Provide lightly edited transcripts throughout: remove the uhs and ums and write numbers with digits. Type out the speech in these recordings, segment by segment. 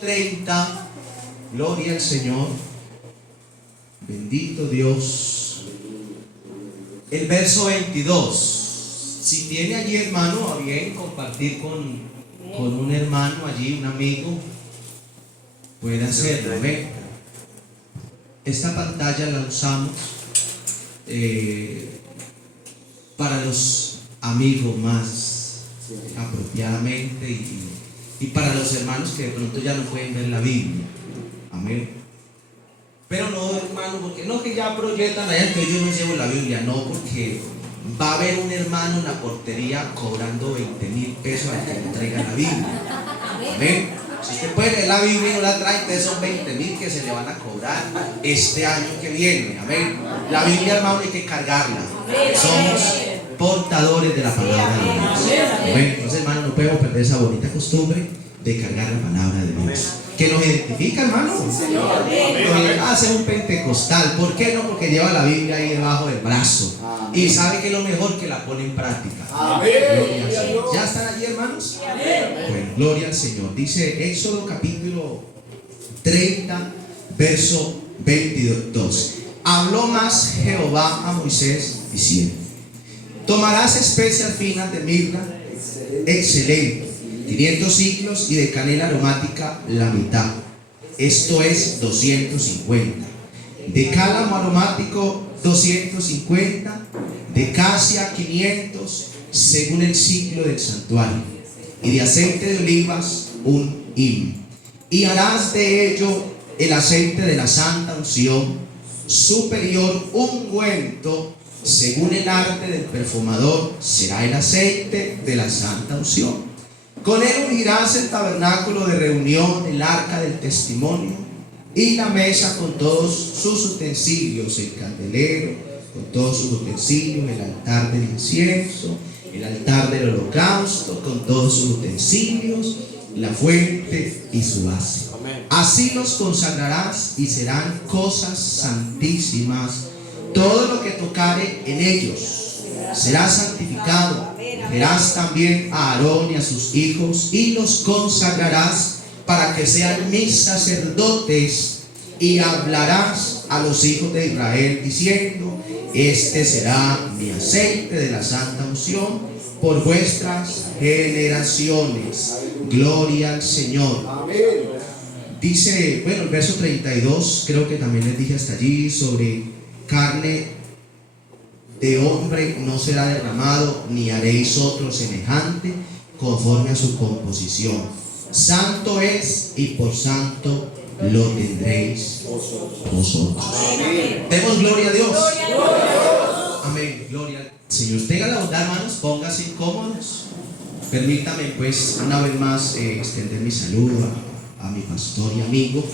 30, gloria al Señor, bendito Dios. El verso 22, si tiene allí, hermano, a bien compartir con un hermano allí, un amigo, puede hacerlo. ¿Ve? Esta pantalla la usamos para los amigos más apropiadamente y para los hermanos que de pronto ya no pueden ver la Biblia. Amén. Pero no, hermano, porque no que ya proyectan allá que yo no llevo la Biblia, no, porque va a haber un hermano en la portería cobrando 20,000 pesos al que le traiga la Biblia. Amén. Si usted puede leer la Biblia y no la trae, entonces son 20,000 que se le van a cobrar este año que viene. Amén. La Biblia, hermano, hay que cargarla. Somos portadores de la palabra de Dios. Amén. Entonces, hermano, no podemos perder esa bonita costumbre de cargar la palabra de Dios, que nos identifica, hermano. Nos hace un pentecostal. ¿Por qué no? Porque lleva la Biblia ahí debajo del brazo y sabe que es lo mejor, que la pone en práctica. ¿Ya están allí, hermanos? Bueno, gloria al Señor. Dice Éxodo capítulo 30, verso 22. Habló más Jehová a Moisés diciendo: tomarás especias finas de mirra excelente, 500 siclos, y de canela aromática la mitad, esto es 250, de cálamo aromático 250, de casia 500, según el ciclo del santuario, y de aceite de olivas 1 hin. Y harás de ello el aceite de la santa unción superior, ungüento, según el arte del perfumador será el aceite de la santa unción. Con él ungirás el tabernáculo de reunión, el arca del testimonio y la mesa con todos sus utensilios, el candelero con todos sus utensilios, el altar del incienso, el altar del holocausto con todos sus utensilios, la fuente y su base. Así los consagrarás y serán cosas santísimas. Todo lo que tocare en ellos será santificado. Verás también a Aarón y a sus hijos y los consagrarás para que sean mis sacerdotes, y hablarás a los hijos de Israel diciendo: este será mi aceite de la santa unción por vuestras generaciones. Gloria al Señor. Dice, bueno, el verso 32, creo que también les dije hasta allí, sobre carne de hombre no será derramado, ni haréis otro semejante conforme a su composición. Santo es, y por santo lo tendréis vosotros. Demos gloria a Dios. Amén. Gloria al Señor. Tenga la bondad, hermanos, pónganse cómodos. Permítame, pues, una vez más extender mi saludo a mi pastor y amigo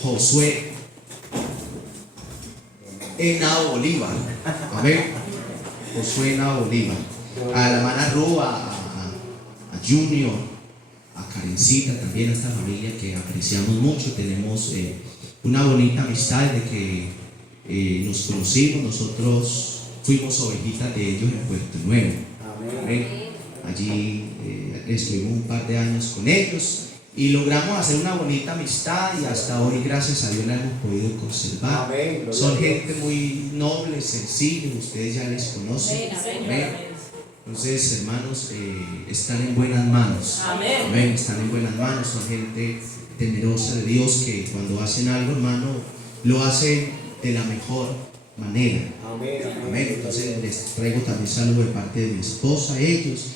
Josué Henao Bolívar. Amén. Josué Henao Bolívar. A la hermana Rúa, a Junior, a Karencita, también a esta familia que apreciamos mucho. Tenemos una bonita amistad desde que nos conocimos. Nosotros fuimos ovejitas de ellos en Puerto Nuevo. Amén. Allí estuvimos un par de años con ellos y logramos hacer una bonita amistad, y hasta hoy, gracias a Dios, la hemos podido conservar. Amén. Son gente muy noble, sencilla, ustedes ya les conocen. Amén. Entonces, hermanos, están en buenas manos. Amén. Amén. Están en buenas manos, son gente temerosa de Dios, que cuando hacen algo, hermano, lo hacen de la mejor manera. Amén. Amén. Entonces les traigo también saludos de parte de mi esposa, ellos.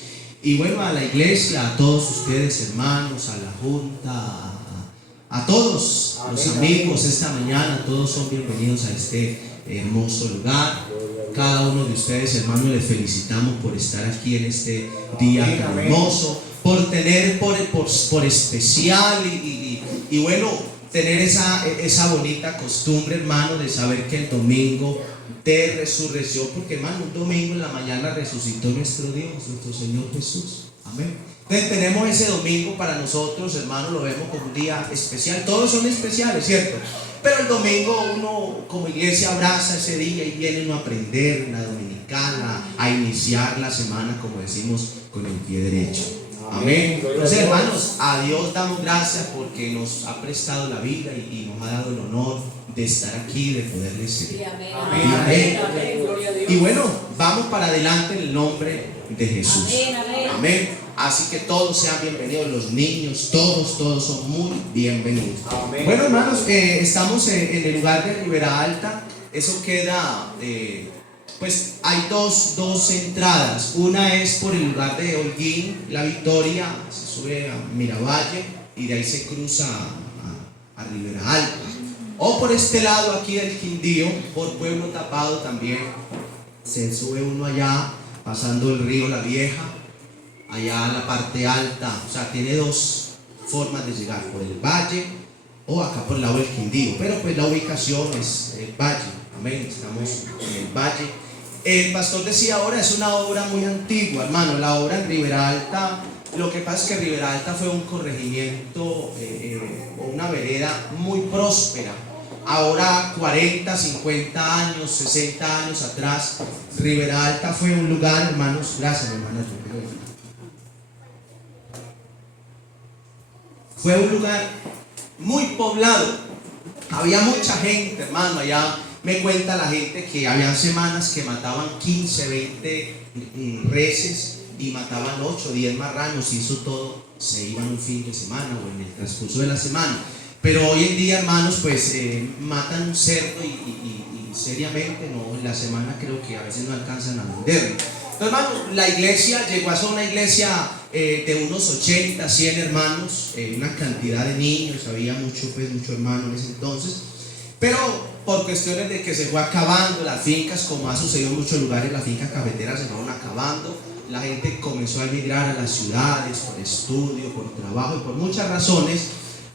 Y bueno, a la iglesia, a todos ustedes, hermanos, a la junta, a todos los amigos esta mañana, todos son bienvenidos a este hermoso lugar. Cada uno de ustedes, hermanos, les felicitamos por estar aquí en este día tan hermoso, por tener por especial y bueno, tener esa bonita costumbre, hermano, de saber que el domingo de resurrección, porque, hermano, un domingo en la mañana resucitó nuestro Dios, nuestro Señor Jesús. Amén. Entonces tenemos ese domingo para nosotros, hermano, lo vemos como un día especial. Todos son especiales, ¿cierto? Pero el domingo uno como iglesia abraza ese día y viene uno a aprender la dominical, a iniciar la semana, como decimos, con el pie derecho. Amén. Entonces, hermanos, a Dios damos gracias porque nos ha prestado la vida y nos ha dado el honor de estar aquí, de poderle servir. Amén. Y bueno, vamos para adelante en el nombre de Jesús. Amén. Así que todos sean bienvenidos, los niños, todos son muy bienvenidos. Amén. Bueno, hermanos, estamos en el lugar de Ribera Alta. Eso queda, pues hay dos entradas. Una es por el lugar de Holguín, La Victoria, se sube a Miravalle y de ahí se cruza a Ribera Alta. O por este lado aquí del Quindío, por Pueblo Tapado también, se sube uno allá, pasando el río La Vieja, allá a la parte alta. O sea, tiene dos formas de llegar, por el valle o acá por el lado del Quindío, pero pues la ubicación es el valle. Amén, estamos en el valle. El pastor decía ahora, es una obra muy antigua, hermano. La obra en Ribera Alta, lo que pasa es que Ribera Alta fue un corregimiento o una vereda muy próspera. Ahora 40, 50 años, 60 años atrás, Ribera Alta fue un lugar, hermanos, gracias hermanos, fue un lugar muy poblado. Había mucha gente, hermano. Allá me cuenta la gente que habían semanas que mataban 15, 20 reses y mataban 8, 10 marranos, y eso todo se iban un fin de semana o en el transcurso de la semana. Pero hoy en día, hermanos, pues matan un cerdo y seriamente, no, en la semana creo que a veces no alcanzan a venderlo. Entonces, hermanos, la iglesia llegó a ser una iglesia de unos 80, 100 hermanos, una cantidad de niños, había mucho hermano en ese entonces, pero por cuestiones de que se fue acabando las fincas, como ha sucedido en muchos lugares, las fincas cafeteras se fueron acabando, la gente comenzó a emigrar a las ciudades por estudio, por trabajo y por muchas razones,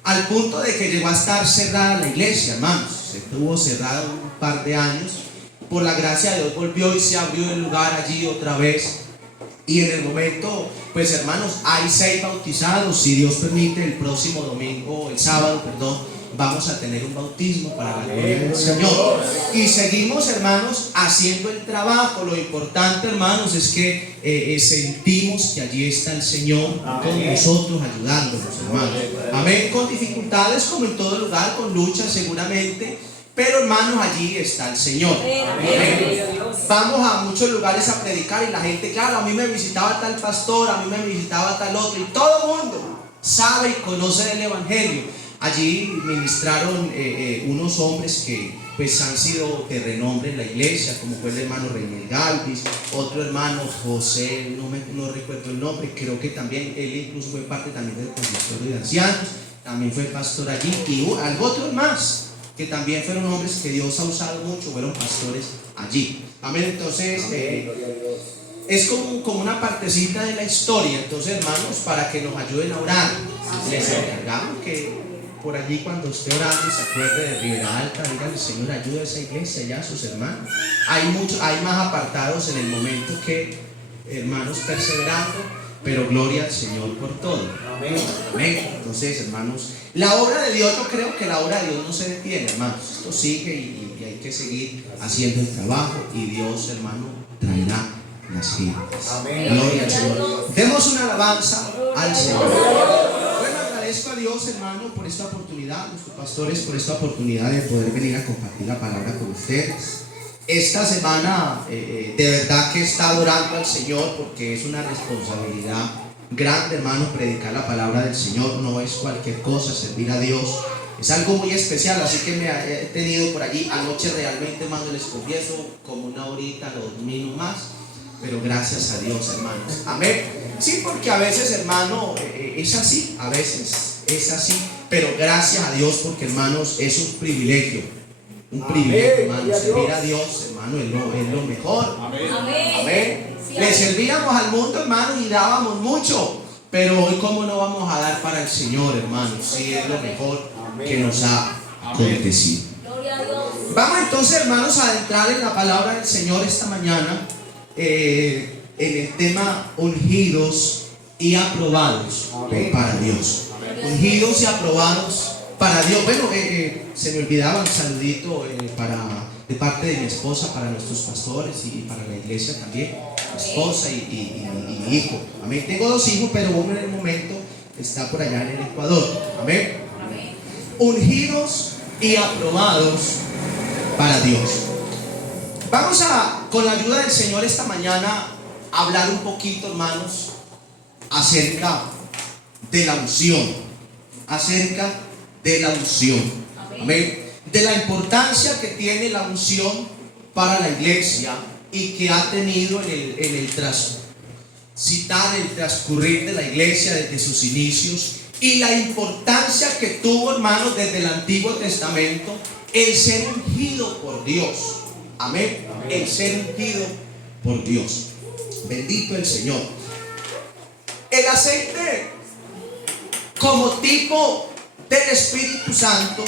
al punto de que llegó a estar cerrada la iglesia, hermanos. Se estuvo cerrada un par de años. Por la gracia de Dios volvió y se abrió el lugar allí otra vez. Y en el momento, pues hermanos, hay 6 bautizados. Si Dios permite, el próximo domingo, el sábado, perdón, vamos a tener un bautismo para la gloria del Señor. Y seguimos, hermanos, haciendo el trabajo. Lo importante, hermanos, es que sentimos que allí está el Señor con nosotros, ayudándonos, hermanos. Amén. Con dificultades, como en todo lugar, con luchas seguramente. Pero, hermanos, allí está el Señor. Amén. Vamos a muchos lugares a predicar y la gente, claro, a mí me visitaba tal pastor, a mí me visitaba tal otro, y todo el mundo sabe y conoce el Evangelio. Allí ministraron unos hombres que pues han sido de renombre en la iglesia, como fue el hermano Reynel Galvis, otro hermano José, no recuerdo el nombre, creo que también él incluso fue parte también del consistorio de ancianos, también fue pastor allí, y algo otros más que también fueron hombres que Dios ha usado mucho, fueron pastores allí. Amén. Entonces es como una partecita de la historia. Entonces, hermanos, para que nos ayuden a orar, les encargamos que por allí, cuando esté orando, se acuerde de Ribera Alta, dígale: Señor, ayuda a esa iglesia y a sus hermanos. Hay más apartados en el momento que hermanos perseverando, pero gloria al Señor por todo. Amén. Amén. Entonces, hermanos, la obra de Dios, yo creo que la obra de Dios no se detiene, hermanos. Esto sigue y hay que seguir haciendo el trabajo, y Dios, hermano, traerá las gentes. Amén. Gloria al Señor. Demos una alabanza al Señor. Bueno, agradezco a Dios, hermano, por esta oportunidad, nuestros pastores, por esta oportunidad de poder venir a compartir la palabra con ustedes. Esta semana de verdad que he estado orando al Señor, porque es una responsabilidad grande, hermano, predicar la palabra del Señor. No es cualquier cosa, servir a Dios es algo muy especial, así que me he tenido por allí anoche realmente, hermano, les confieso, como una horita, lo dormí más, pero gracias a Dios, hermanos. Amén. Sí, porque a veces, hermano, es así, a veces es así, pero gracias a Dios, porque, hermanos, es un privilegio, hermano. Servir a Dios, hermano, es lo mejor. Amén. Amén. Le servíamos al mundo, hermano, y dábamos mucho, pero hoy, ¿cómo no vamos a dar para el Señor, hermano? Sí, es lo mejor que nos ha acontecido. Vamos entonces, hermanos, a entrar en la palabra del Señor esta mañana, en el tema ungidos y aprobados para Dios. Ungidos y aprobados para Dios. Bueno, se me olvidaba un saludito de parte de mi esposa para nuestros pastores y para la iglesia también. esposa y mi hijo. Amén. Tengo 2 hijos, pero uno en el momento está por allá en el Ecuador. Amén. Ungidos y aprobados para Dios. Vamos a, con la ayuda del Señor esta mañana, a hablar un poquito, hermanos, acerca de la unción. Acerca de la unción. Amén. De la importancia que tiene la unción para la iglesia y que ha tenido en el transcurrir de la iglesia desde sus inicios, y la importancia que tuvo, hermanos, desde el Antiguo Testamento el ser ungido por Dios. Amén. El ser ungido por Dios. Bendito el Señor. El aceite, como tipo del Espíritu Santo,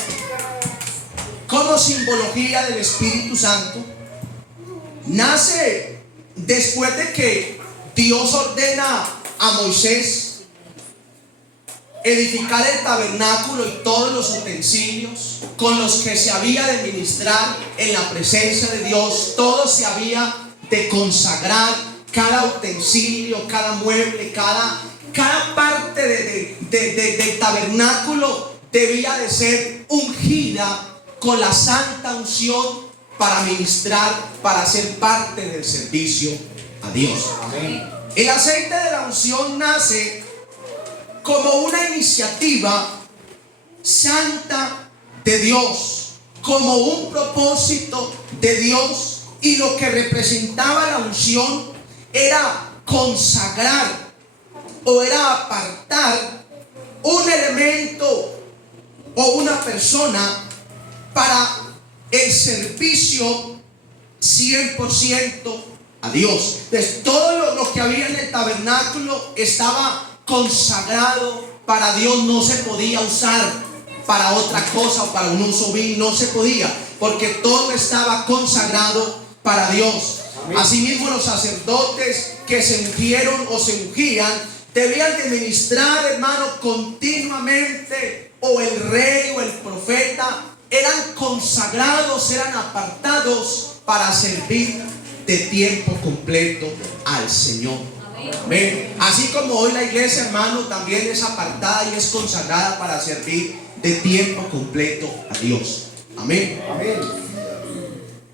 como simbología del Espíritu Santo, nace después de que Dios ordena a Moisés edificar el tabernáculo y todos los utensilios con los que se había de ministrar en la presencia de Dios. Todo se había de consagrar, cada utensilio, cada mueble, cada parte del tabernáculo debía de ser ungida con la santa unción para ministrar, para ser parte del servicio a Dios. Amén. El aceite de la unción nace como una iniciativa santa de Dios, como un propósito de Dios, y lo que representaba la unción era consagrar o era apartar un elemento o una persona para el servicio 100% a Dios. Entonces, todo lo que había en el tabernáculo estaba consagrado para Dios. No se podía usar para otra cosa o para un uso vil, no se podía, porque todo estaba consagrado para Dios. Amén. Asimismo, los sacerdotes que se ungieron o se ungían debían de ministrar, hermano, continuamente, o el rey o el profeta eran consagrados, eran apartados para servir de tiempo completo al Señor. Amén. Así como hoy la iglesia, hermano, también es apartada y es consagrada para servir de tiempo completo a Dios. Amén. Amén.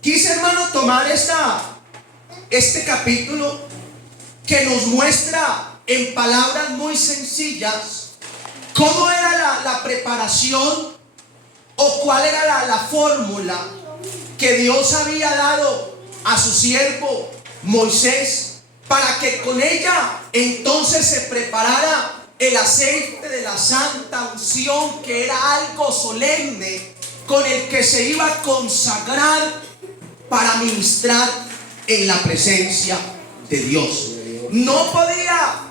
Quise, hermano, tomar este capítulo que nos muestra en palabras muy sencillas cómo era la preparación o cuál era la fórmula que Dios había dado a su siervo Moisés, para que con ella entonces se preparara el aceite de la santa unción, que era algo solemne con el que se iba a consagrar para ministrar en la presencia de Dios. No podía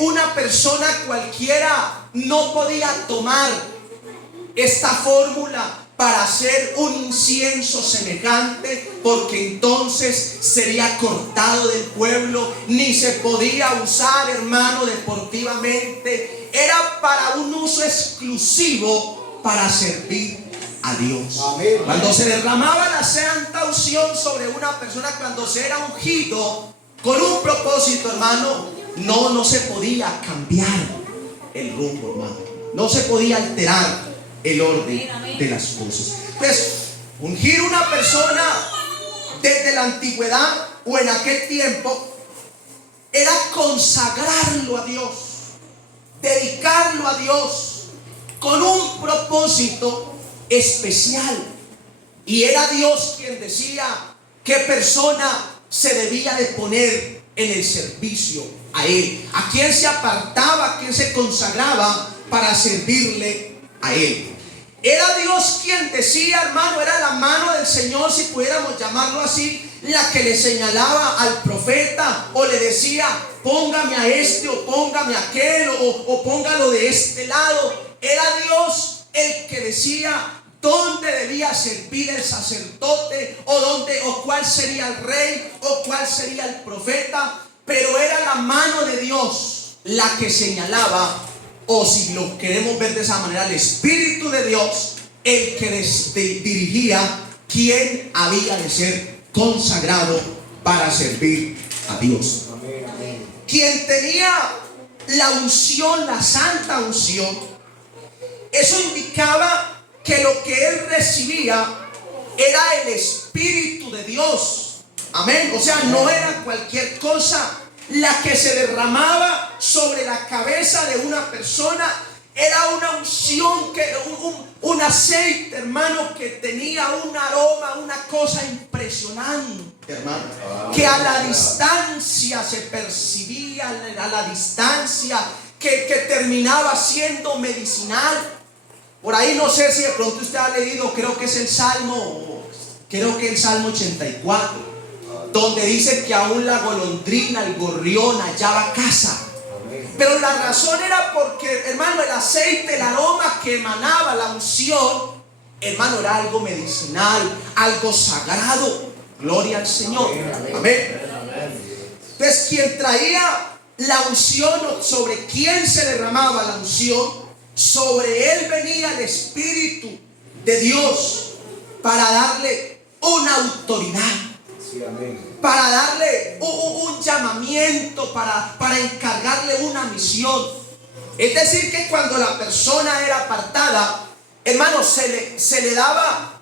una persona cualquiera, no podía tomar esta fórmula para hacer un incienso semejante, porque entonces sería cortado del pueblo, ni se podía usar, hermano, deportivamente. Era para un uso exclusivo para servir a Dios. Amén. Cuando se derramaba la santa unción sobre una persona, cuando se era ungido con un propósito, hermano, no se podía cambiar el rumbo, hermano. No se podía alterar el orden de las cosas. Pues ungir una persona desde la antigüedad o en aquel tiempo era consagrarlo a Dios, dedicarlo a Dios con un propósito especial. Y era Dios quien decía qué persona se debía de poner en el servicio a Él, a quién se apartaba, a quién se consagraba para servirle a Él. Era Dios quien decía, hermano, era la mano del Señor, si pudiéramos llamarlo así, la que le señalaba al profeta o le decía, póngame a este o póngame a aquel o póngalo de este lado. Era Dios el que decía dónde debía servir el sacerdote o cuál sería el rey o cuál sería el profeta, pero era la mano de Dios la que señalaba, o si lo queremos ver de esa manera, el Espíritu de Dios el que dirigía quién había de ser consagrado para servir a Dios. Quien tenía la unción, la santa unción, eso indicaba que lo que él recibía era el Espíritu de Dios. Amén. O sea, no era cualquier cosa la que se derramaba sobre la cabeza de una persona. Era una unción, un aceite, hermano, que tenía un aroma, una cosa impresionante, hermano, que a la distancia se percibía, a la distancia, que terminaba siendo medicinal. Por ahí no sé si de pronto usted ha leído, creo que el Salmo 84, donde dice que aún la golondrina, el gorrión hallaba casa. Pero la razón era porque, hermano, el aceite, el aroma que emanaba, la unción, hermano, era algo medicinal, algo sagrado. Gloria al Señor. Amén. Entonces, quien traía la unción, o sobre quien se derramaba la unción, sobre él venía el Espíritu de Dios para darle una autoridad. Para darle un llamamiento, para encargarle una misión. Es decir, que cuando la persona era apartada, hermano, se le daba,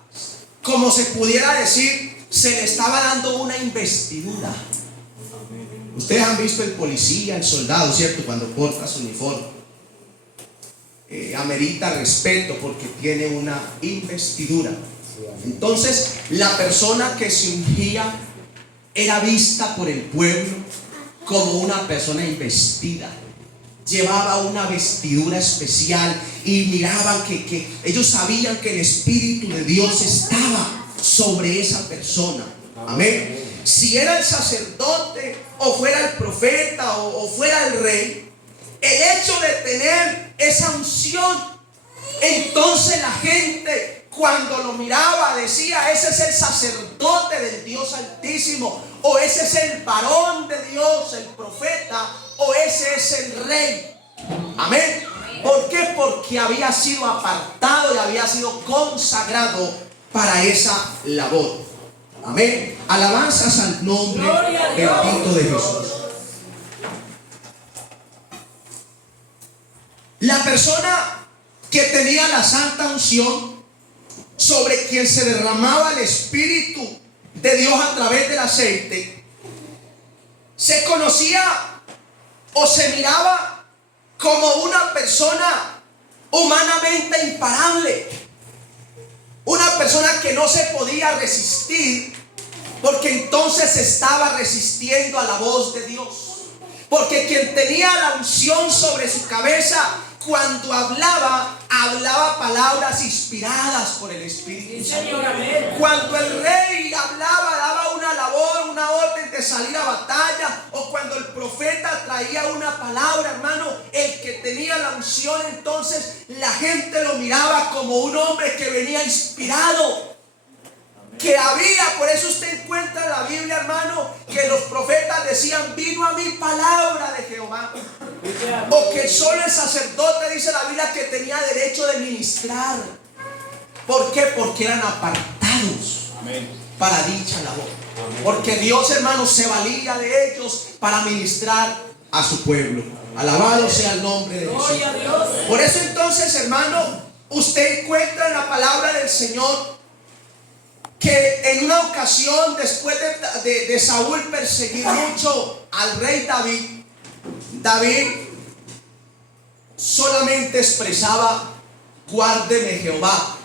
como se pudiera decir, se le estaba dando una investidura. Ustedes han visto el policía, el soldado, ¿cierto? Cuando porta su uniforme, amerita respeto porque tiene una investidura. Entonces, la persona que se ungía era vista por el pueblo como una persona investida. Llevaba una vestidura especial y miraban que ellos sabían que el Espíritu de Dios estaba sobre esa persona. Amén. Si era el sacerdote, o fuera el profeta, o fuera el rey, el hecho de tener esa unción, entonces la gente, cuando lo miraba, decía: ese es el sacerdote del Dios Altísimo, o ese es el varón de Dios, el profeta, o ese es el rey. Amén. ¿Por qué? Porque había sido apartado y había sido consagrado para esa labor. Amén. Alabanzas al nombre bendito de Jesús. La persona que tenía la santa unción, sobre quien se derramaba el Espíritu de Dios a través del aceite, se conocía o se miraba como una persona humanamente imparable, una persona que no se podía resistir, porque entonces estaba resistiendo a la voz de Dios. Porque quien tenía la unción sobre su cabeza, cuando hablaba palabras inspiradas por el Espíritu Santo. Cuando el rey hablaba, daba una labor, una orden de salir a batalla, o cuando el profeta traía una palabra, hermano, el que tenía la unción, entonces la gente lo miraba como un hombre que venía inspirado, que había. Por eso usted encuentra en la Biblia, hermano, que los profetas decían: vino a mí palabra de Jehová. O que solo el sacerdote, dice la Biblia, que tenía derecho de ministrar. ¿Por qué? Porque eran apartados para dicha labor. Porque Dios, hermano, se valía de ellos para ministrar a su pueblo. Alabado sea el nombre de Jesús. Por eso entonces, hermano, usted encuentra en la palabra del Señor que en una ocasión, después de Saúl perseguir mucho al rey David solamente expresaba: guárdeme Jehová,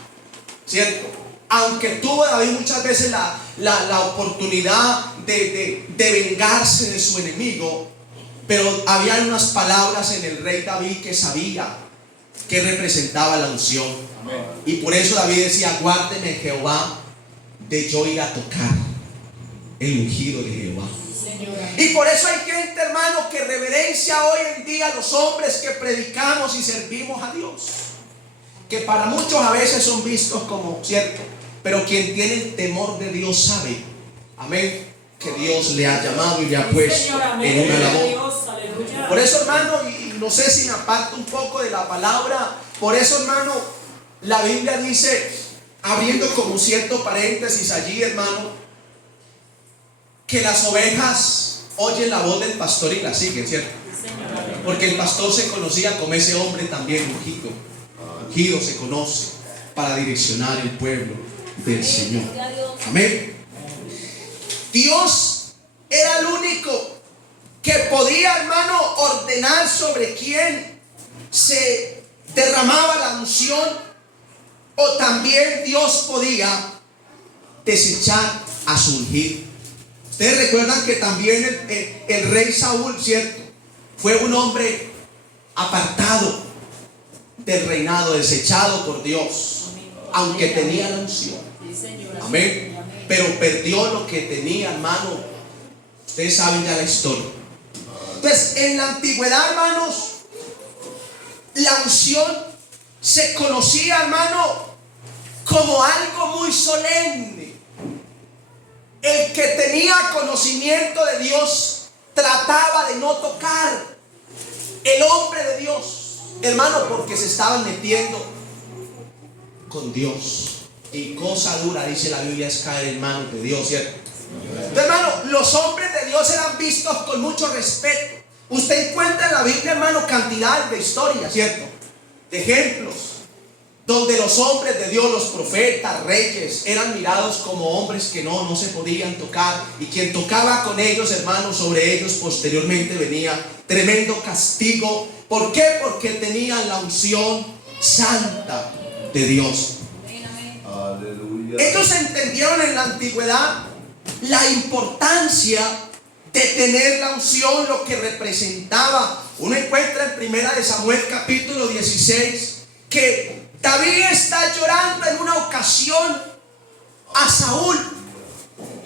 ¿cierto? Aunque tuvo David muchas veces la oportunidad de vengarse de su enemigo, pero había unas palabras en el rey David que sabía que representaba la unción. Amén. Y por eso David decía: guárdeme Jehová de yo ir a tocar el ungido de Jehová. Y por eso hay gente, hermano, que reverencia hoy en día a los hombres que predicamos y servimos a Dios, que para muchos a veces son vistos como, cierto, pero quien tiene el temor de Dios sabe, amén, que Dios le ha llamado y le ha puesto en una labor. Por eso, hermano, y no sé si me aparto un poco de la palabra, por eso, hermano, la Biblia dice, abriendo como un cierto paréntesis allí, hermano, que las ovejas oyen la voz del pastor y la siguen, ¿cierto? Porque el pastor se conocía como ese hombre también ungido. Ungido se conoce para direccionar el pueblo del Señor. Amén. Dios era el único que podía, hermano, ordenar sobre quién se derramaba la unción, o también Dios podía desechar a su ungido. Ustedes recuerdan que también el rey Saúl, ¿cierto?, fue un hombre apartado del reinado, desechado por Dios, aunque tenía la unción. Amén. Pero perdió lo que tenía, hermano. Ustedes saben ya la historia. Entonces, en la antigüedad, hermanos, la unción se conocía, hermano, como algo muy solemne. El que tenía conocimiento de Dios trataba de no tocar el hombre de Dios, hermano, porque se estaban metiendo con Dios. Y cosa dura, dice la Biblia, es caer en manos de Dios, ¿cierto? Entonces, hermano, los hombres de Dios eran vistos con mucho respeto. Usted encuentra en la Biblia, hermano, cantidad de historias, ¿cierto?, de ejemplos donde los hombres de Dios, los profetas, reyes, eran mirados como hombres que no se podían tocar. Y quien tocaba con ellos, hermanos, sobre ellos posteriormente venía tremendo castigo. ¿Por qué? Porque tenían la unción santa de Dios. Aleluya. Ellos entendieron en la antigüedad la importancia de tener la unción, lo que representaba. Uno encuentra en 1 Samuel capítulo 16 que David está llorando en una ocasión a Saúl,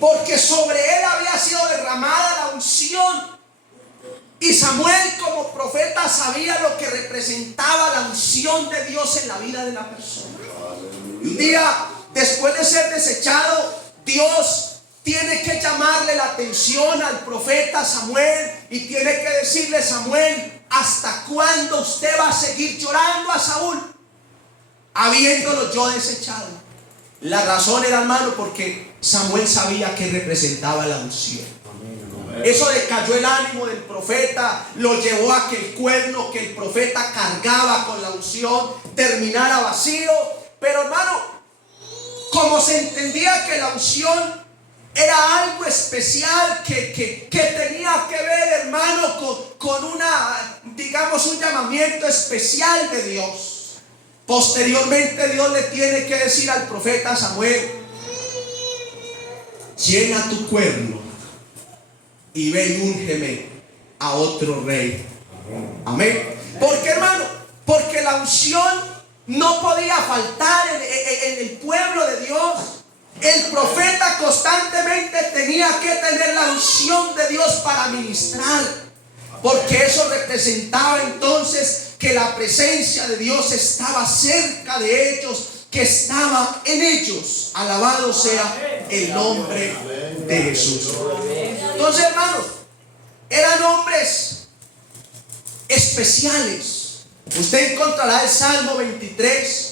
porque sobre él había sido derramada la unción. Y Samuel, como profeta, sabía lo que representaba la unción de Dios en la vida de la persona. Y un día, después de ser desechado, Dios tiene que llamarle la atención al profeta Samuel y tiene que decirle: Samuel, ¿hasta cuándo usted va a seguir llorando a Saúl, habiéndolo yo desechado? La razón era, hermano, porque Samuel sabía que representaba la unción. Eso decayó el ánimo del profeta, lo llevó a que el cuerno que el profeta cargaba con la unción terminara vacío. Pero, hermano, como se entendía que la unción era algo especial que tenía que ver, hermano, con un llamamiento especial de Dios. Posteriormente Dios le tiene que decir al profeta Samuel: llena tu cuerno y ve y úngeme a otro rey. Amén. ¿Por qué, hermano? Porque la unción no podía faltar en el pueblo de Dios. El profeta constantemente tenía que tener la unción de Dios para ministrar, porque eso representaba entonces que la presencia de Dios estaba cerca de ellos, que estaba en ellos. Alabado sea el nombre de Jesús. Entonces, hermanos, eran hombres especiales. Usted encontrará el Salmo 23,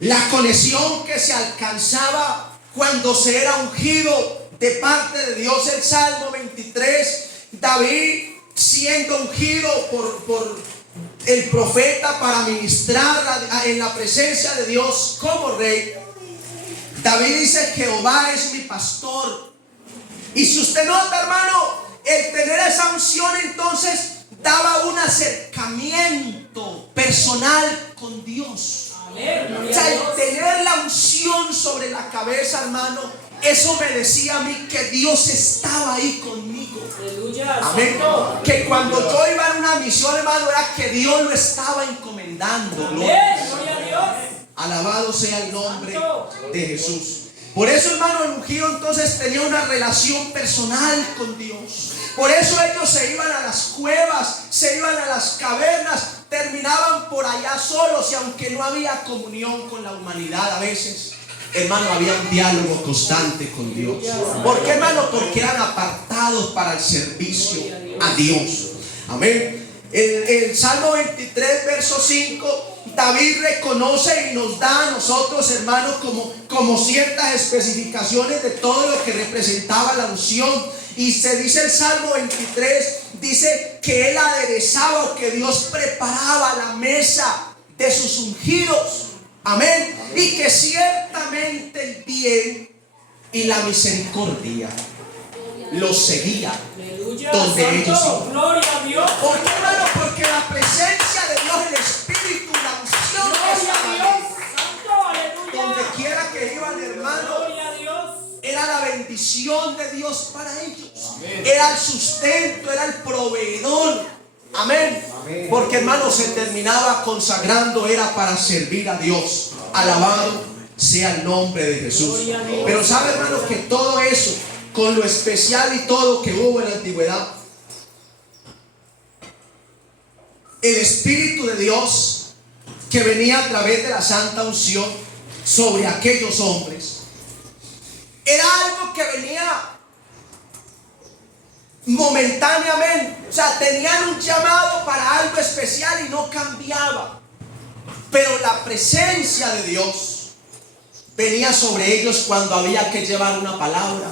la conexión que se alcanzaba cuando se era ungido de parte de Dios. El Salmo 23, David siendo ungido por el profeta para ministrar en la presencia de Dios como rey. David dice: Jehová es mi pastor. Y si usted nota, hermano, el tener esa unción entonces daba un acercamiento personal con Dios. O sea, el tener la unción sobre la cabeza, hermano, eso me decía a mí que Dios estaba ahí conmigo. Amén. Que cuando yo iba en una misión, hermano, era que Dios lo estaba encomendando. Alabado sea el nombre de Jesús. Por eso, hermano, el ungido entonces tenía una relación personal con Dios. Por eso ellos se iban a las cuevas, se iban a las cavernas, terminaban por allá solos. Y aunque no había comunión con la humanidad a veces, hermano, había un diálogo constante con Dios. ¿Por qué, hermano? Porque eran apartados para el servicio a Dios. Amén. El Salmo 23, verso 5, David reconoce y nos da a nosotros, hermanos, como ciertas especificaciones de todo lo que representaba la unción. Y se dice el Salmo 23, dice que Él aderezaba o que Dios preparaba la mesa de sus ungidos. Amén. Y que ciertamente el bien y la misericordia los seguía donde ellos iban. Gloria a Dios. ¿Por qué, hermano? Porque la presencia de Dios, el Espíritu, la unción estaba ahí. Santo, aleluya. Donde quiera que iban, hermano, Gloria a Dios. era la bendición de Dios para ellos. Era el sustento, era el proveedor. Amén. Porque, hermano, se terminaba consagrando, era para servir a Dios. Alabado sea el nombre de Jesús. Pero sabe, hermano, que todo eso, con lo especial y todo que hubo en la antigüedad, el Espíritu de Dios que venía a través de la santa unción sobre aquellos hombres, era algo que venía momentáneamente. O sea, tenían un llamado para algo especial y no cambiaba. Pero la presencia de Dios venía sobre ellos cuando había que llevar una palabra,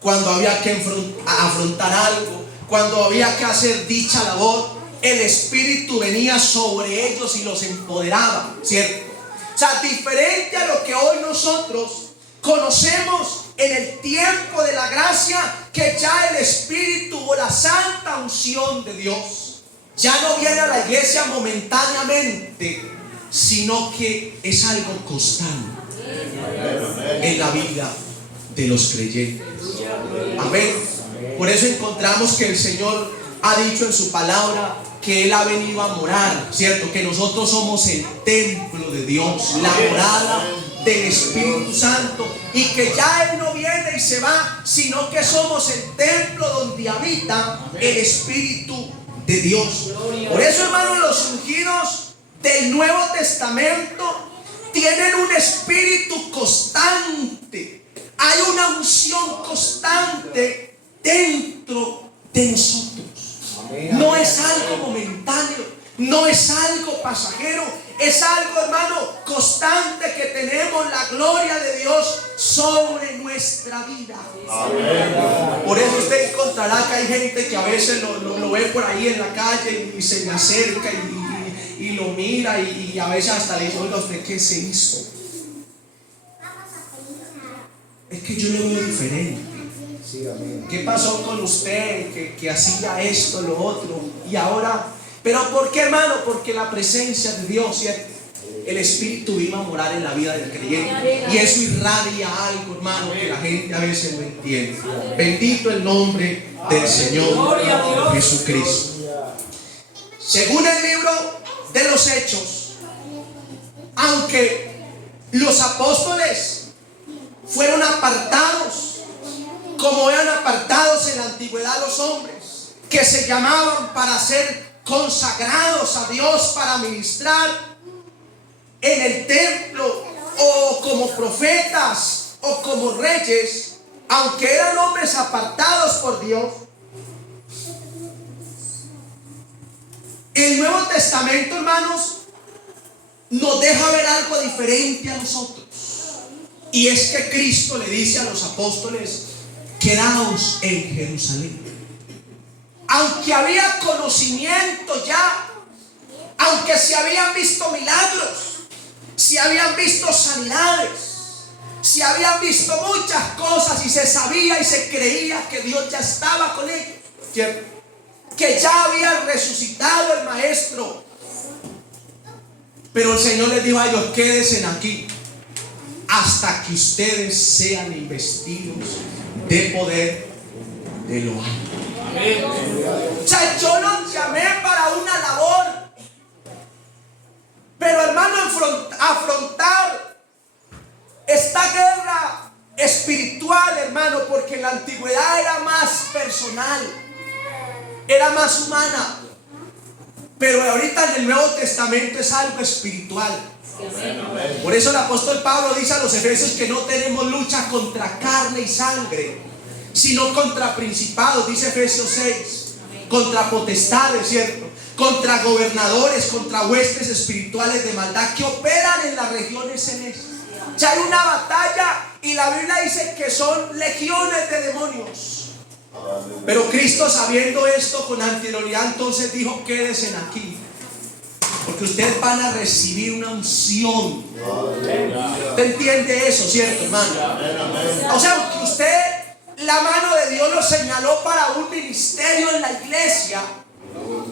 cuando había que afrontar algo, cuando había que hacer dicha labor. El Espíritu venía sobre ellos y los empoderaba, ¿cierto? O sea, diferente a lo que hoy nosotros conocemos en el tiempo de la gracia, que ya el Espíritu o la santa unción de Dios ya no viene a la iglesia momentáneamente, sino que es algo constante en la vida de los creyentes. Amén. Por eso encontramos que el Señor ha dicho en su palabra que Él ha venido a morar, ¿cierto? Que nosotros somos el templo de Dios, la morada del Espíritu Santo, y que ya Él no viene y se va, sino que somos el templo donde habita el Espíritu de Dios. Por eso, hermanos, los ungidos del Nuevo Testamento tienen un espíritu constante. Hay una unción constante dentro de nosotros. No es algo momentáneo, no es algo pasajero, es algo, hermano, constante, que tenemos la gloria de Dios sobre nuestra vida. Amén. Por eso usted encontrará que hay gente que a veces lo ve por ahí en la calle y se le acerca y lo mira y a veces hasta le dice: oiga, ¿usted qué se hizo? Es que yo lo veo diferente. ¿Qué pasó con usted? Que hacía esto, lo otro, y ahora. ¿Pero por qué, hermano? Porque la presencia de Dios, ¿cierto? El Espíritu vino a morar en la vida del creyente, y eso irradia algo, hermano, que la gente a veces no entiende. Bendito el nombre del Señor Jesucristo. Según el libro de los Hechos, aunque los apóstoles fueron apartados, como eran apartados en la antigüedad los hombres que se llamaban para ser consagrados a Dios, para ministrar en el templo, o como profetas o como reyes, aunque eran hombres apartados por Dios, el Nuevo Testamento, hermanos, nos deja ver algo diferente a nosotros. Y es que Cristo le dice a los apóstoles: quedaos en Jerusalén. Aunque había conocimiento ya, aunque se habían visto milagros, se habían visto sanidades, se habían visto muchas cosas, y se sabía y se creía que Dios ya estaba con ellos, que ya había resucitado el Maestro. Pero el Señor les dijo a ellos: quédense aquí hasta que ustedes sean investidos de poder de lo alto. O sea, yo los llamé para una labor, pero, hermano, afrontar esta guerra espiritual, hermano, porque en la antigüedad era más personal, era más humana, pero ahorita en el Nuevo Testamento es algo espiritual. Por eso el apóstol Pablo dice a los Efesios que no tenemos lucha contra carne y sangre, sino contra principados, dice Efesios 6, contra potestades, ¿cierto? Contra gobernadores, contra huestes espirituales de maldad que operan en las regiones celestes. Ya hay una batalla, y la Biblia dice que son legiones de demonios Pero Cristo, sabiendo esto con anterioridad, entonces dijo: quédense aquí, porque ustedes van a recibir una unción. ¿Usted entiende eso, cierto, hermano? O sea, aunque usted, la mano de Dios lo señaló para un ministerio en la iglesia,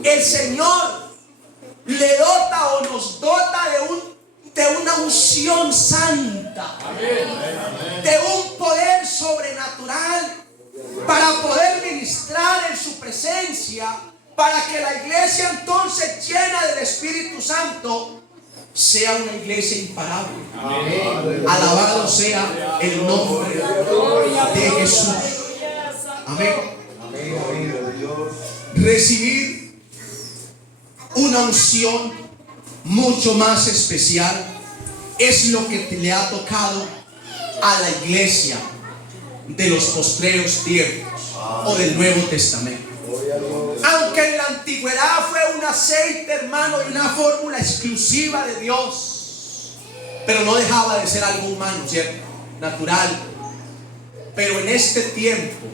el Señor le dota o nos dota de una unción santa, de un poder sobrenatural para poder ministrar en su presencia, para que la iglesia entonces llena del Espíritu Santo sea una iglesia imparable. Alabado sea el nombre de Jesús. Amén. Recibir una unción mucho más especial es lo que le ha tocado a la iglesia de los postreros tiempos o del Nuevo Testamento. Aunque en la antigüedad fue un aceite, hermano, y una fórmula exclusiva de Dios, pero no dejaba de ser algo humano, ¿cierto? Natural. Pero en este tiempo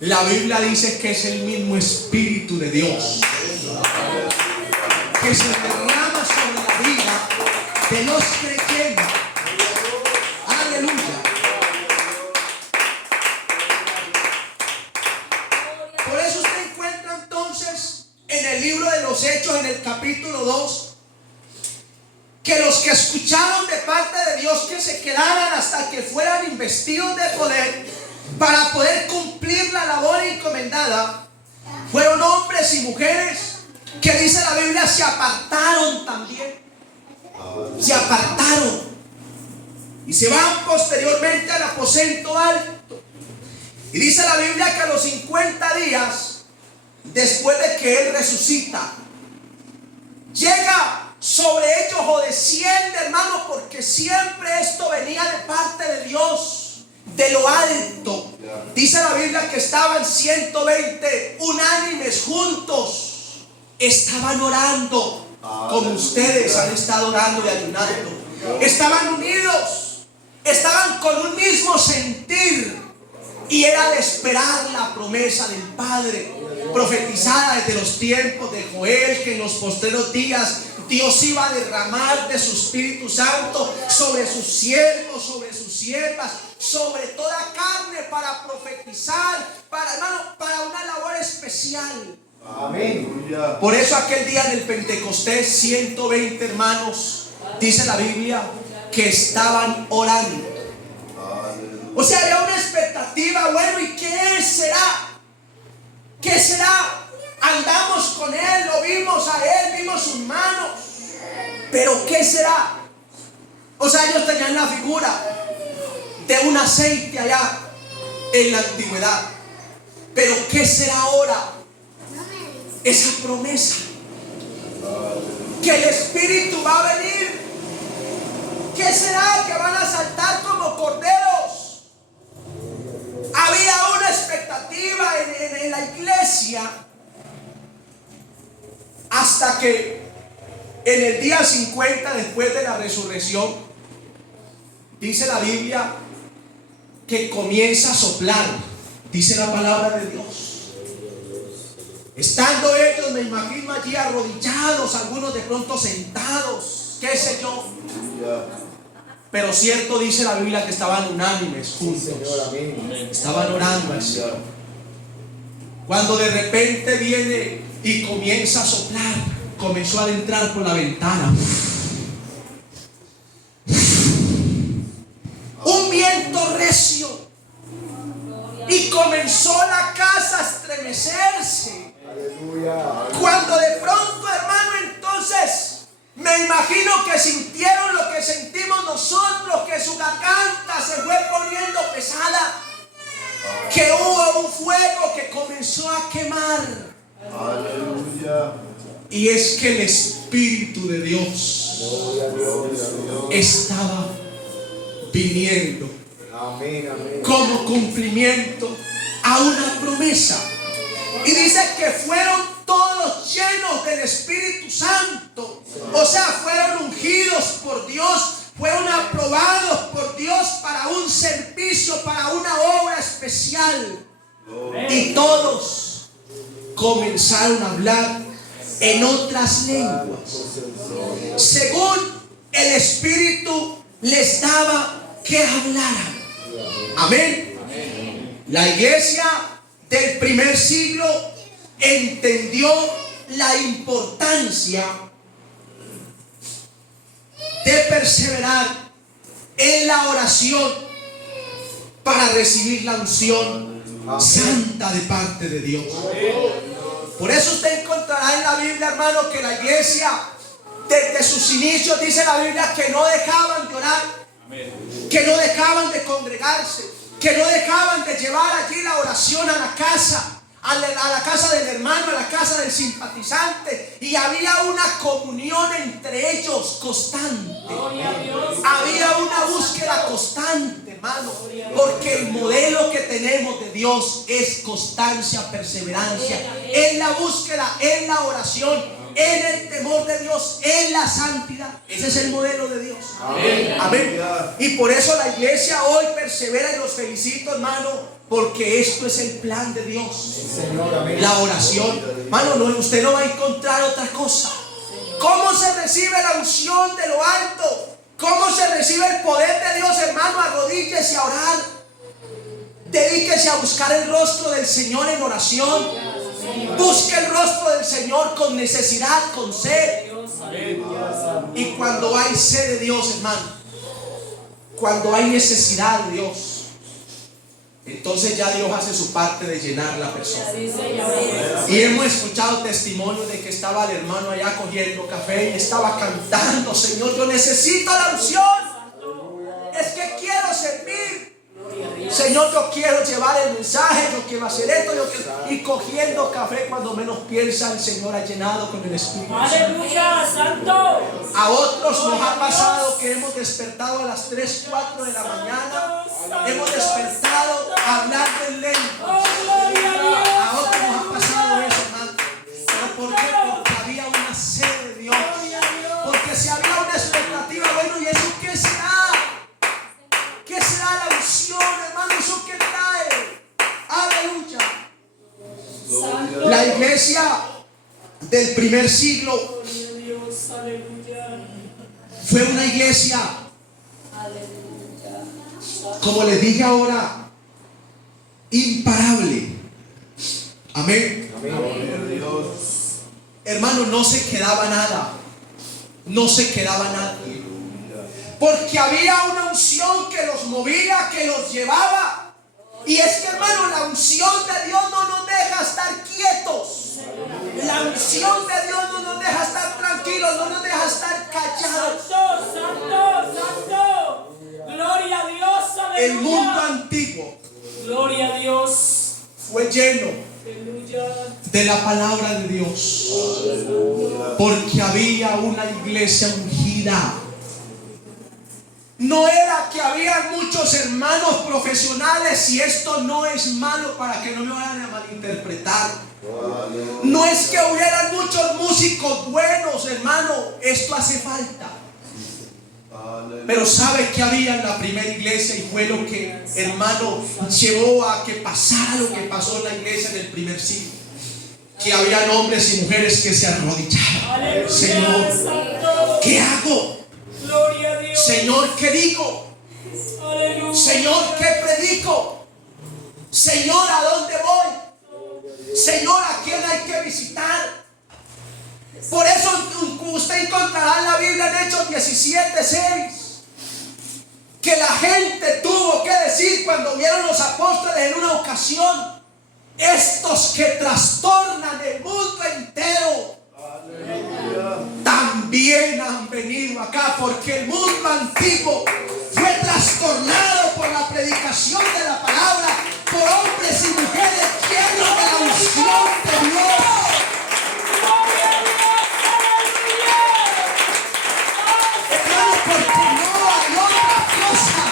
la Biblia dice que es el mismo Espíritu de Dios que se derrama sobre la vida de los creyentes. Aleluya. Por eso usted encuentra entonces en el libro de los Hechos, en el capítulo 2, que los que escucharon de parte de Dios que se quedaran hasta que fueran investidos de poder para poder cumplir la labor encomendada, fueron hombres y mujeres que, dice la Biblia, se apartaron también. Se apartaron y se van posteriormente al aposento alto. Y dice la Biblia que a los 50 días después de que Él resucita, llega sobre ellos o desciende, hermano, porque siempre esto venía de parte de Dios, de lo alto. Dice la Biblia que estaban 120 unánimes juntos. Estaban orando como ustedes han estado orando y ayunando. Estaban unidos, estaban con un mismo sentir, y era de esperar la promesa del Padre, profetizada desde los tiempos de Joel, que en los postreros días Dios iba a derramar de su Espíritu Santo sobre sus siervos, sobre sus siervas, sobre toda carne, para profetizar, para una labor especial. Amén. Por eso aquel día del Pentecostés, 120 hermanos, dice la Biblia, que estaban orando. O sea, había una expectativa. Bueno, ¿y qué será? ¿Qué será? Andamos con Él, lo vimos a Él, vimos sus manos, pero ¿qué será? O sea, ellos tenían la figura de un aceite allá en la antigüedad, pero ¿qué será ahora? Esa promesa que el Espíritu va a venir. ¿Qué será? Que van a saltar como corderos. Había una expectativa en la iglesia, hasta que en el día 50 después de la resurrección, dice la Biblia que comienza a soplar, dice la palabra de Dios. Estando ellos, me imagino, allí arrodillados, algunos de pronto sentados, qué sé yo. Pero cierto, dice la Biblia, que estaban unánimes juntos. Estaban orando al Señor. Cuando de repente viene y comienza a soplar, comenzó a adentrar por la ventana un viento recio, y comenzó la casa a estremecerse. Cuando de pronto, hermano, entonces me imagino que sintieron lo que sentimos nosotros, que su garganta se fue poniendo pesada, que hubo un fuego que comenzó a quemar. Aleluya. Y es que el Espíritu de Dios estaba viniendo como cumplimiento a una promesa. Y dice que fueron todos llenos del Espíritu Santo. O sea, fueron ungidos por Dios, fueron aprobados por Dios para un servicio, para una obra especial. Y todos comenzaron a hablar en otras lenguas, según el Espíritu les daba que hablaran. Amén. La iglesia del primer siglo entendió la importancia de perseverar en la oración para recibir la unción santa de parte de Dios. Por eso usted encontrará en la Biblia, hermano, que la iglesia desde sus inicios, dice la Biblia, que no dejaban de orar, que no dejaban de congregarse, que no dejaban de llevar allí la oración a la casa. A la casa del hermano, a la casa del simpatizante, y había una comunión entre ellos constante. Había una búsqueda constante, hermano, porque el modelo que tenemos de Dios es constancia, perseverancia en la búsqueda, en la oración, en el temor de Dios, en la santidad. Ese es el modelo de Dios. Amén. Y por eso la iglesia hoy persevera, y los felicito, hermano, porque esto es el plan de Dios. La oración, hermano, usted no va a encontrar otra cosa. ¿Cómo se recibe la unción de lo alto? ¿Cómo se recibe el poder de Dios, hermano? Arrodíllese a orar. Dedíquese a buscar el rostro del Señor en oración. Busque el rostro del Señor con necesidad, con sed. Y cuando hay sed de Dios, hermano, cuando hay necesidad de Dios, entonces ya Dios hace su parte de llenar la persona. Y hemos escuchado testimonios de que estaba el hermano allá cogiendo café y estaba cantando: Señor, yo necesito la unción. Es que quiero servir. Señor, yo quiero llevar el mensaje, yo quiero hacer esto, y cogiendo café, cuando menos piensa, el Señor ha llenado con el Espíritu. Aleluya, santo. A otros nos ha pasado que hemos despertado a las 3, 4 de la mañana. Hemos despertado hablando en lengua. A otros nos ha pasado eso, hermano. ¿Pero por qué? Porque había una sed de Dios. Porque si había una expectativa, bueno, ¿y eso qué será? ¿Qué será la unción, hermano? ¿Eso qué trae? Aleluya. La iglesia del primer siglo fue una iglesia, como les dije ahora, imparable. Amén. Hermano, no se quedaba nada. No se quedaba nada. Porque había una unción que los movía, que los llevaba. Y es que, hermano, la unción de Dios no nos deja estar quietos. La unción de Dios no nos deja estar tranquilos, no nos deja estar callados. Santo. Gloria a Dios. Aleluya. El mundo antiguo, Gloria a Dios, fue lleno de la palabra de Dios, porque había una iglesia ungida. No era que había muchos hermanos profesionales, y esto no es malo para que no me vayan a malinterpretar. No es que hubieran muchos músicos buenos, hermano, esto hace falta. Pero sabe que había en la primera iglesia, y fue lo que, hermano, llevó a que pasara lo que pasó en la iglesia del primer siglo. Que habían hombres y mujeres que se arrodillaban. Señor, ¿qué hago? gloria a Dios. Señor, ¿qué digo? Aleluya. Señor, ¿qué predico? Señor, ¿a dónde voy? Señor, ¿a quién hay que visitar? Por eso usted encontrará en la Biblia, en Hechos 17:6, que la gente tuvo que decir cuando vieron los apóstoles en una ocasión: estos que trastornan el mundo entero, también han venido acá, porque el mundo antiguo fue trastornado por la predicación de la palabra, por hombres y mujeres llenos de la unción de Dios. Hermano, porque no hay otra cosa.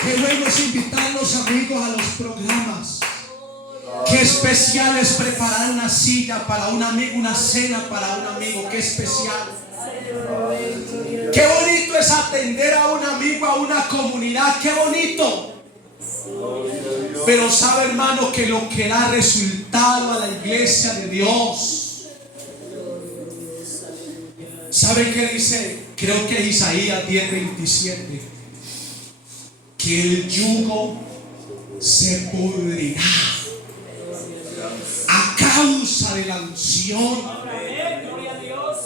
Qué bueno es invitar a los amigos a los programas. Qué especial es preparar una silla para un amigo, una cena para un amigo. Qué especial. Qué bonito es atender a un amigo, a una comunidad. Qué bonito. Pero sabe, hermano, que lo que da resultado a la iglesia de Dios, ¿sabe qué dice? Creo que Isaías 10:27, que el yugo se pudrirá a causa de la unción. Amén. Gloria a Dios.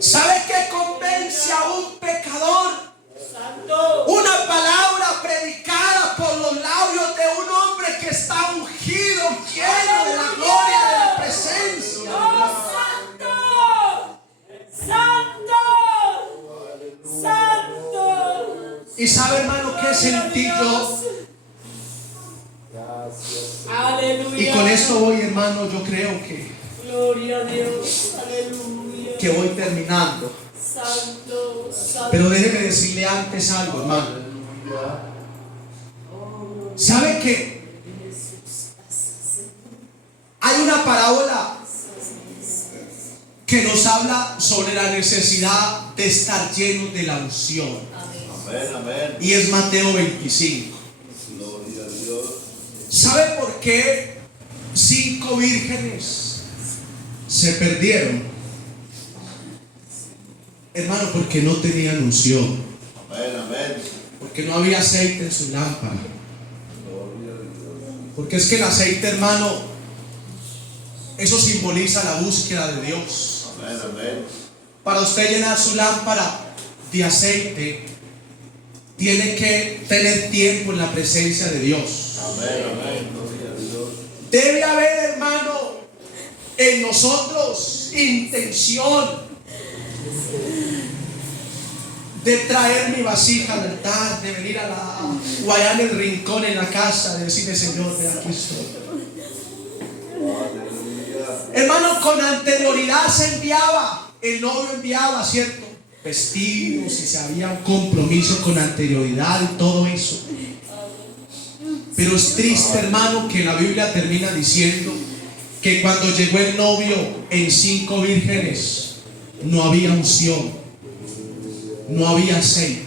¿Sabe qué convence a un pecador? Santo. Una palabra predicada por los labios de un hombre que está ungido, lleno de la gloria de la presencia. ¡Oh, santo! ¡Santo! ¡Santo! Y sabe, hermano, qué sentí yo. Aleluya. Y con esto voy, hermano, yo creo Gloria a Dios. Aleluya. que voy terminando. Santo, santo. Pero déjeme decirle antes algo, hermano. ¿Sabe que hay una parábola que nos habla sobre la necesidad de estar llenos de la unción? Amén, amén. Y es Mateo 25. Gloria a Dios. ¿Sabe por qué 5 vírgenes se perdieron? Hermano, porque no tenían unción. Amén, amén. Porque no había aceite en su lámpara. Gloria a Dios. Porque es que el aceite, hermano, eso simboliza la búsqueda de Dios. Amén, amén. Para usted llenar su lámpara de aceite, tiene que tener tiempo en la presencia de Dios. Amén, amén. Gloria a Dios. Debe haber, hermano, en nosotros intención de traer mi vasija al altar, de venir a o allá en el rincón en la casa, de decirle: Señor, de aquí estoy. Aleluya. Hermano, con anterioridad se enviaba, el novio enviaba, ¿cierto? Vestidos, y se había un compromiso con anterioridad y todo eso. Pero es triste, hermano, que la Biblia termina diciendo que cuando llegó el novio en 5 vírgenes no había unción, no había aceite.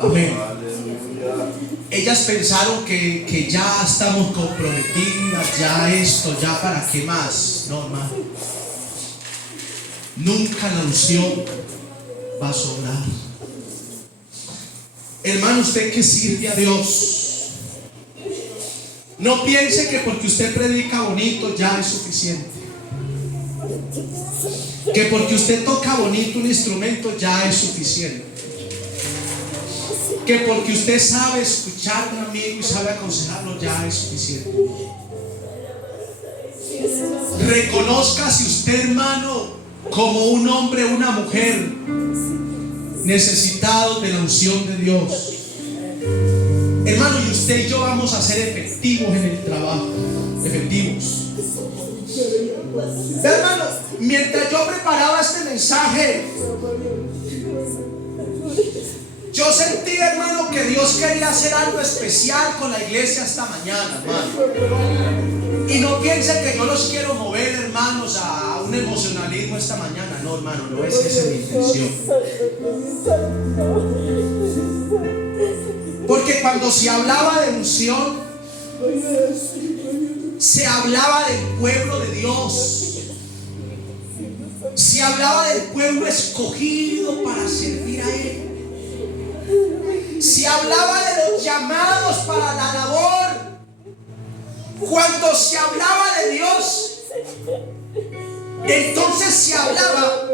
Amén. Aleluya. Ellas pensaron que ya estamos comprometidas, ya esto, ya para qué más. No, hermano. Nunca la unción va a sobrar. Hermano, usted que sirve a Dios, no piense que porque usted predica bonito ya es suficiente. Que porque usted toca bonito un instrumento ya es suficiente. Que porque usted sabe escuchar a un amigo y sabe aconsejarlo ya es suficiente. Reconózcase usted, hermano, como un hombre o una mujer necesitados de la unción de Dios. Hermano, y usted y yo vamos a ser efectivos en el trabajo. Efectivos. Hermano, mientras yo preparaba este mensaje, yo sentí, hermano, que Dios quería hacer algo especial con la iglesia esta mañana, hermano. Y no piensen que yo los quiero mover, hermanos, a un emocionalismo esta mañana. No, hermano, no es esa mi intención. Porque cuando se hablaba de unción, se hablaba del pueblo de Dios. Se hablaba del pueblo escogido para servir a Él. Se hablaba de los llamados para la labor. Cuando se hablaba de Dios, entonces se hablaba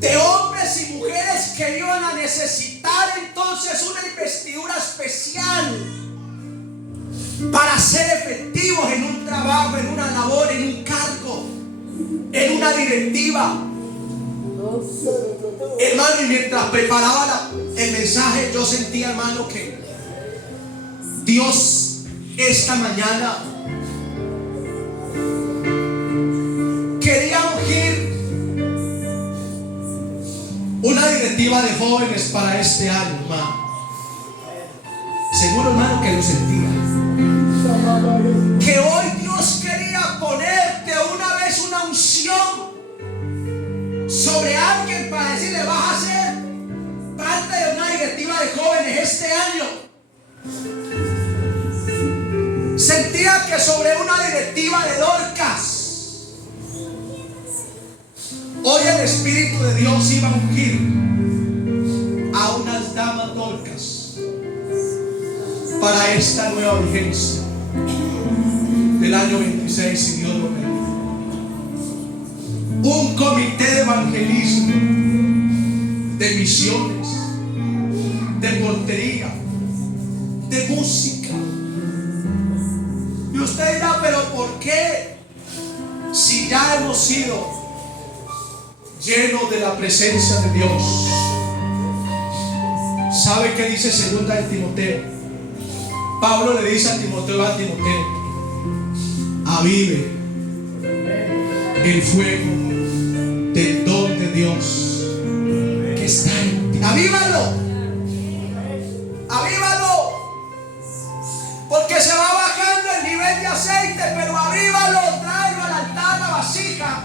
de hombres y mujeres que iban a necesitar entonces una investidura especial para ser efectivos en un trabajo, en una labor, en un cargo, en una directiva. Hermano, y mientras preparaba el mensaje, yo sentía, hermano, que Dios esta mañana quería ungir una directiva de jóvenes para este año, hermano. Seguro, hermano, que lo sentía. decía que sobre una directiva de Dorcas, hoy el Espíritu de Dios iba a ungir a unas damas Dorcas para esta nueva vigencia del año 26, si Dios lo permite. Un comité de evangelismo, de misiones, de portería, de música. Y usted dirá, pero ¿por qué? Si ya hemos sido llenos de la presencia de Dios. ¿Sabe qué dice 2 de Timoteo? Pablo le dice a Timoteo, avive el fuego del don de Dios que está en ti. Avívalo, avívalo, porque se va bajando el nivel de aceite, pero avívalo, tráelo al altar la vasija.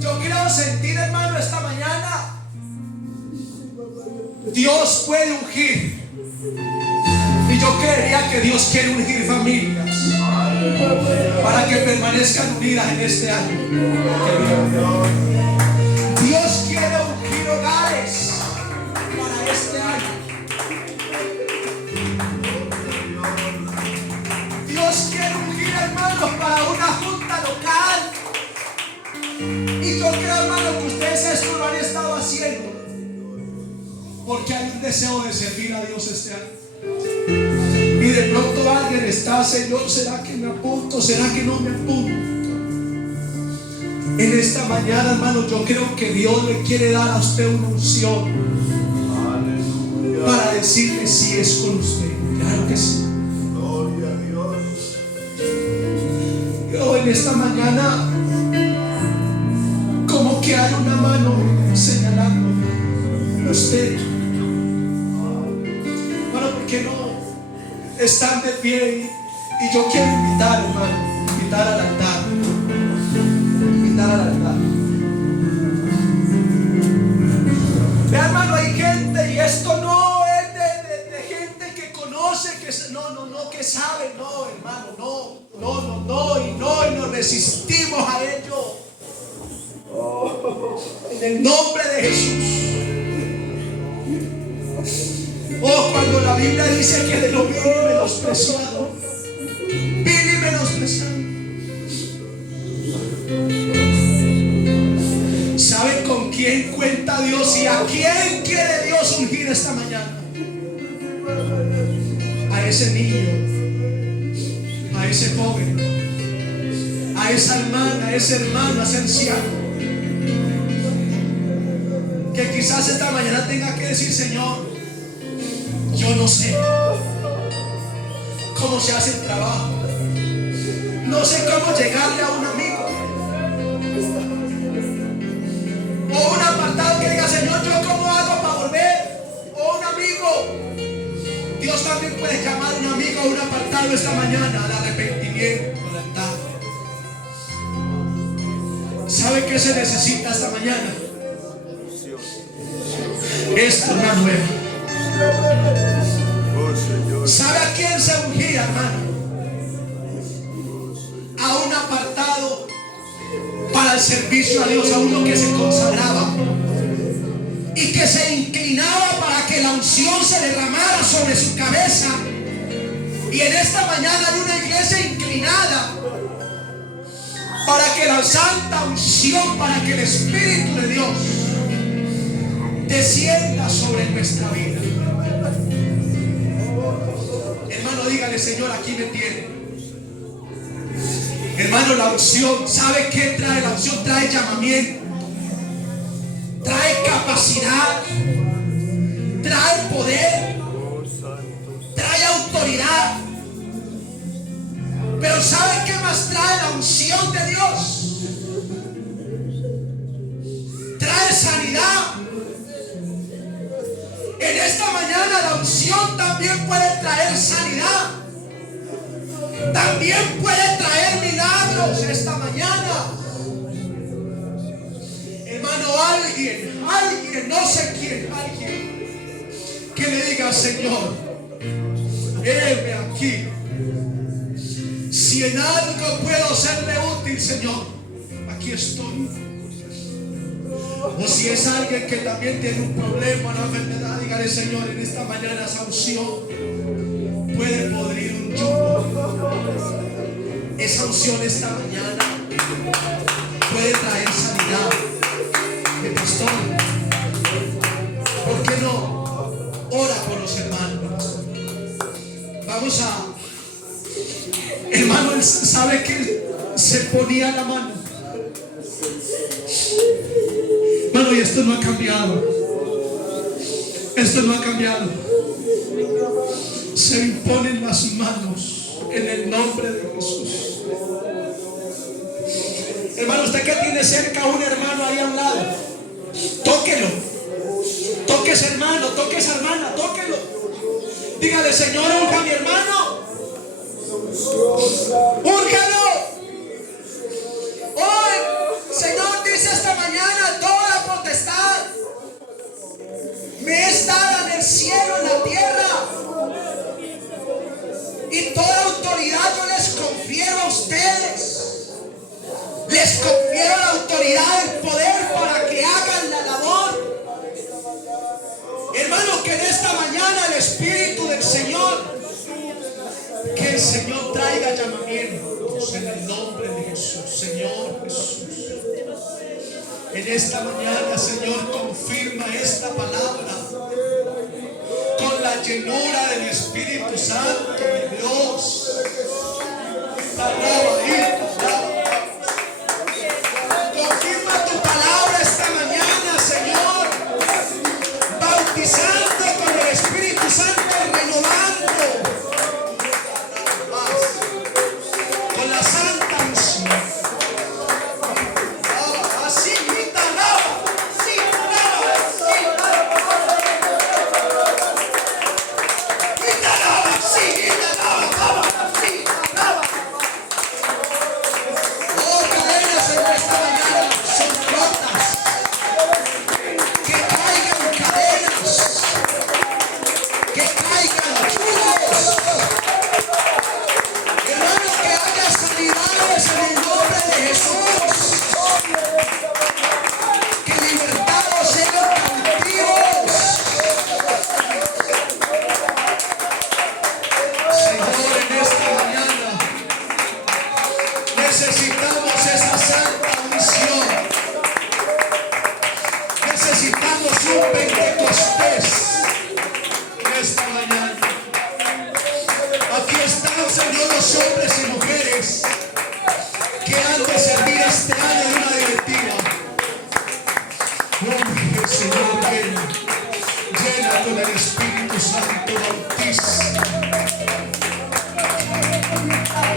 Yo quiero sentir, hermano, esta mañana Dios puede ungir. Y yo creería que Dios quiere ungir familias para que permanezcan unidas en este año. Dios quiere ungir hogares para este año. Dios quiere ungir, hermanos, para una junta local. Y yo creo, hermano, que ustedes esto lo han estado haciendo porque hay un deseo de servir a Dios este año. Y de pronto alguien está, Señor, ¿será que me apunto? ¿Será que no me apunto? En esta mañana, hermano, yo creo que Dios le quiere dar a usted una unción. Aleluya. Para decirle si es con usted. Claro que sí. Gloria a Dios. Yo en esta mañana, como que hay una mano señalando a usted. Bueno, ¿por qué no están de pie? Y yo quiero invitar, hermano, invitar al altar. Invitar al altar. Vea, hermano, hay gente, y esto no es de gente que conoce, que no, que sabe, no, hermano, y nos resistimos a ello. En el nombre de Jesús. Oh, cuando la Biblia dice que de lo vil y menospreciado, vil y menospreciado. ¿Saben con quién cuenta Dios y a quién quiere Dios ungir esta mañana? A ese niño, a ese joven, a esa hermana, a ese hermano, a ese anciano, que quizás esta mañana tenga que decir: Señor, yo no sé cómo se hace el trabajo, no sé cómo llegarle a un amigo, o un apartado que diga: Señor, ¿yo cómo hago para volver? O un amigo. Dios también puede llamar a un amigo o un apartado esta mañana al arrepentimiento, al altar. ¿Sabe qué se necesita esta mañana? Esto es nueva. ¿Sabe a quién se ungía, hermano? A un apartado para el servicio a Dios, a uno que se consagraba y que se inclinaba para que la unción se derramara sobre su cabeza. Y en esta mañana hay una iglesia inclinada para que la santa unción, para que el Espíritu de Dios descienda sobre nuestra vida. Hermano, dígale: Señor, aquí me tiene. Hermano, la unción, ¿sabe qué trae la unción? Trae llamamiento, trae capacidad, trae poder, trae autoridad. Pero ¿sabe qué más trae la unción de Dios? Trae sanidad. En esta mañana la unción también puede traer sanidad. También puede traer milagros esta mañana. Hermano, alguien, no sé quién, alguien que le diga: Señor, Heme aquí. Si en algo puedo serle útil, Señor, aquí estoy. O si es alguien que también tiene un problema, una enfermedad, dígale, Señor, en esta mañana esa unción puede podrir un yugo. Esa unción esta mañana puede traer sanidad. Mi pastor, ¿por qué no ora por los hermanos? Vamos a... Hermano, él sabe que se ponía la mano. Hermano, y esto no ha cambiado. Esto no ha cambiado. Se imponen las manos en el nombre de Jesús. Hermano, usted que tiene cerca a un hermano ahí a un lado, tóquelo. Toque ese hermano, toque esa hermana, tóquelo. Dígale, Señor, urge a mi hermano. Úrgalo. Hoy, Señor, dice esta mañana, toda potestad me es dada en el cielo, en la tierra. Y toda autoridad yo les confiero a ustedes. Les confiero la autoridad, el poder para que hagan la labor. Hermano, que en esta mañana el Espíritu del Señor, que el Señor traiga llamamientos en el nombre de Jesús. Señor Jesús, en esta mañana, Señor, confirma esta palabra con la llenura del Espíritu Santo de Dios. Confirma tu palabra esta mañana, Señor, bautizando con el Espíritu Santo, renovando con la santa unción. Así grita, alaba, sí, alaba, sí, grita, alaba, sí, grita, alaba, sí, alaba. Oh, cadenas en esta mañana son rotas. Que caigan cadenas, que caigan yugos. Hermano, que haya sanidades en el nombre de Jesús. Que libertados sean cautivos. Señor, en esta mañana necesitamos esa santa unción. Necesitamos un Pentecostés en esta mañana. Aquí están, Señor, los hombres y mujeres que han de servir este año en una directiva. Oh, Señor, llena con el Espíritu Santo, bautiza.